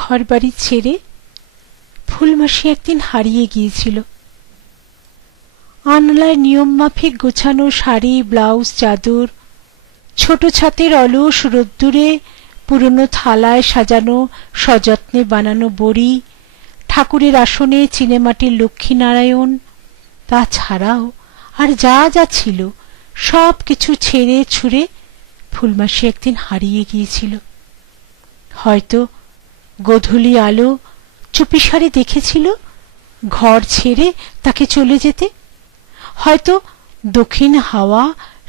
ঘর বাড়ি ছেড়ে ফুলমাসি একদিন হারিয়ে গিয়েছিল। আনলায় নিয়ম মাফিক গোছানো শাড়ি, ব্লাউজ, চাদর, ছোট ছাতের অলস রোদ্দুরে পুরনো থালায় সাজানো সযত্নে বানানো বড়ি, ঠাকুরের আসনে চিনেমাটির লক্ষ্মীনারায়ণ, তাছাড়াও আর যা যা ছিল সব কিছু ছেড়ে ছুঁড়ে ফুলমাসি একদিন হারিয়ে গিয়েছিল। হয়তো গোধূলি আলো চুপিসারে দেখেছিল ঘর ছেড়ে তাকে চলে যেতে, হয়তো দক্ষিণ হাওয়া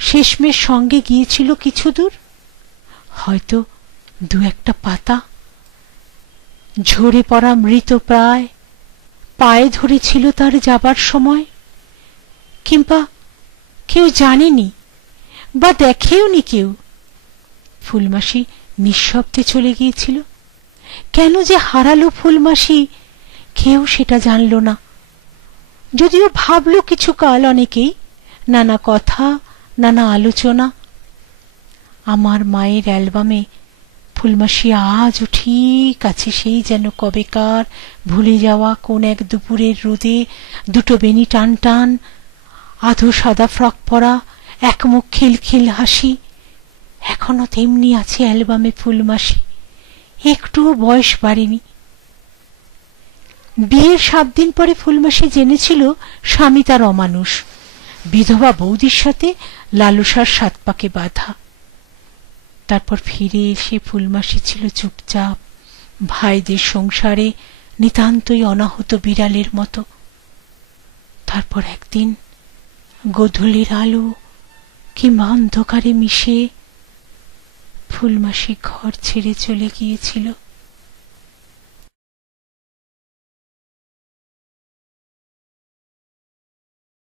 শেষমেশ সঙ্গে গিয়েছিল কিছু দূর, হয়তো দু একটা পাতা ঝরে পড়া মৃত প্রায় পায়ে ধরেছিল তার যাবার সময়, কিংবা কেউ জানেনি বা দেখেওনি কেউ। ফুলমাসি নিঃশব্দে চলে গিয়েছিল। কেন যে হারালো ফুলমাসি কেউ সেটা জানল না, যদিও ভাবল কিছুকাল অনেকেই, নানা কথা, নানা আলোচনা। আমার মায়ের অ্যালবামে ফুলমাসি আজও ঠিক আছে, সেই যেন কবেকার ভুলে যাওয়া কোন এক দুপুরের রোদে দুটো বেনি টান টান, আধো সাদা ফ্রক পরা, একমুখ খিলখিল হাসি। এখনো তেমনি আছে অ্যালবামে ফুলমাসি, একটুও বয়স বাড়েনি। বিয়ের 7 দিন পরে ফুলমাসি জেনেছিল স্বামী তার অমানুষ, বিধবা বৌদির সাথে লালসার 7 পাকে বাঁধা। তারপর ফিরে এসে ফুলমাসি ছিল চুপচাপ, ভাইদের সংসারে নিতান্তই অনাহত বিড়ালের মতো। তারপর একদিন গোধূলির আলো কিংবা অন্ধকারে মিশে ফুলমাসি ঘর ছেড়ে চলে গিয়েছিল।